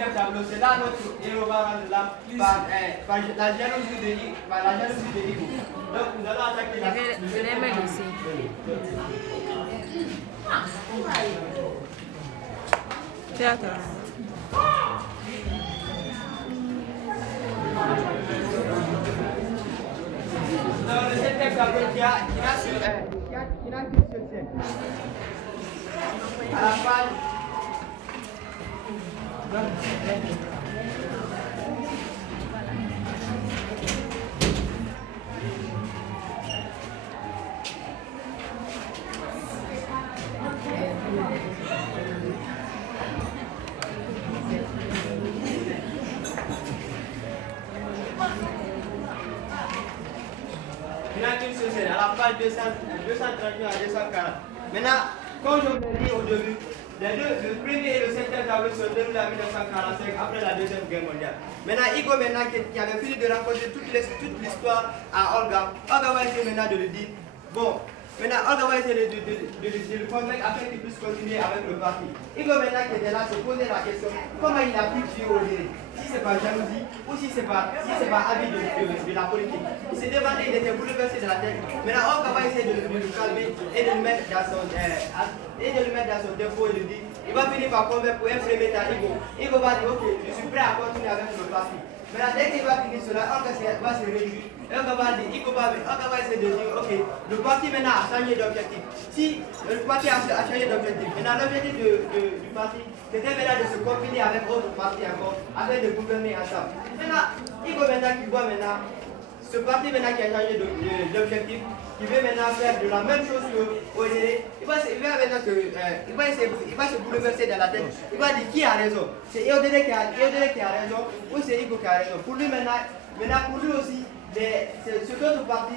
deuxième tableau, c'est là notre héros va rendre l'âme par la jalousie de Igo. Donc nous allons attaquer la Théâtre. Dans le septième tableau, qui n'a qu'une seule scène. À la page. Il n'y a qu'une seule scène, à la page 231 à 240. Maintenant, comme je vous l'ai dit au début, le premier et le septième tableau se déroulent en 1945 après la Deuxième Guerre mondiale. Maintenant, Igo qui avait fini de raconter toute l'histoire à Olga va essayer maintenant de le dire. Bon, maintenant Olga va essayer de le convaincre afin qu'il puisse continuer avec le parti. Igo qui était là se posait la question comment il a pu tuer Odéré. Si c'est pas jalousie ou si c'est pas avis de la politique. Il s'est demandé, il était bouleversé de la tête. Maintenant, Olga va essayer de le calmer et de le mettre dans son dépôt et de dire il va finir par convaincre pour imprimer à Igo. Igo va dire ok, je suis prêt à continuer avec le parti. Maintenant, dès qu'il va finir cela, Olga va se réjouir. Olga va essayer de dire ok, le parti maintenant a changé d'objectif. Si le parti a changé d'objectif, maintenant l'objectif du parti c'était maintenant de se combiner avec d'autres partis encore afin de gouverner ensemble. Maintenant, Igo qui voit maintenant ce parti maintenant qui a changé d'objectif, qui veut maintenant faire de la même chose que Odéré, il va se bouleverser dans la tête. Il va dire qui a raison. C'est Odéré qui a raison ou c'est Igo qui a raison. Pour lui maintenant pour lui aussi, ce autre parti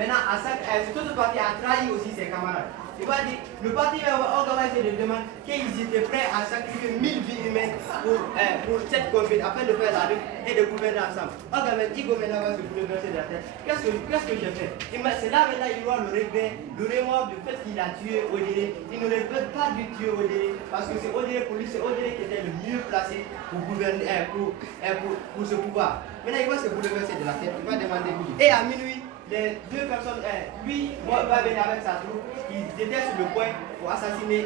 a trahi aussi ses camarades. Il va dire, le parti va essayer de demander qu'ils étaient prêts à sacrifier 1000 vies humaines pour cette commune afin de faire la lutte et de gouverner ensemble. Igo maintenant va se bouleverser de la tête. Qu'est-ce que j'ai fait? C'est là maintenant il doit le remords du fait qu'il a tué Odéré. Il ne regrette pas de tuer Odéré parce que c'est Odéré pour lui, c'est Odéré qui était le mieux placé pour gouverner, pour ce pouvoir. Maintenant il va se bouleverser de la tête, il va demander. Et à minuit, les deux personnes, lui va venir avec sa troupe, ils étaient sur le point pour assassiner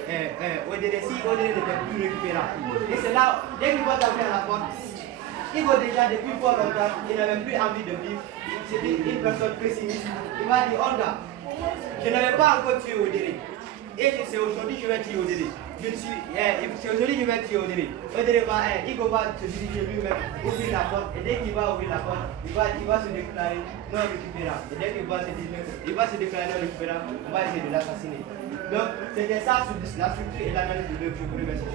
Odéré si Odéré n'était plus récupérable. Et c'est là, dès qu'il va taper à la porte, Igo déjà depuis fort longtemps, il n'avait plus envie de vivre. C'était une personne pessimiste. Il va dire, Olga, je n'avais pas encore tué Odéré. Et c'est aujourd'hui que je vais tuer Odéré. C'est aujourd'hui que je vais tuer Odéré. Igo va se diriger lui-même, ouvrir la porte, et dès qu'il va ouvrir la porte, il va se déclarer non récupérable. Et dès qu'il va se déclarer non récupérable, on va essayer de l'assassiner. Donc, c'était ça la structure et l'analyse de l'œuvre. Je vous remercie.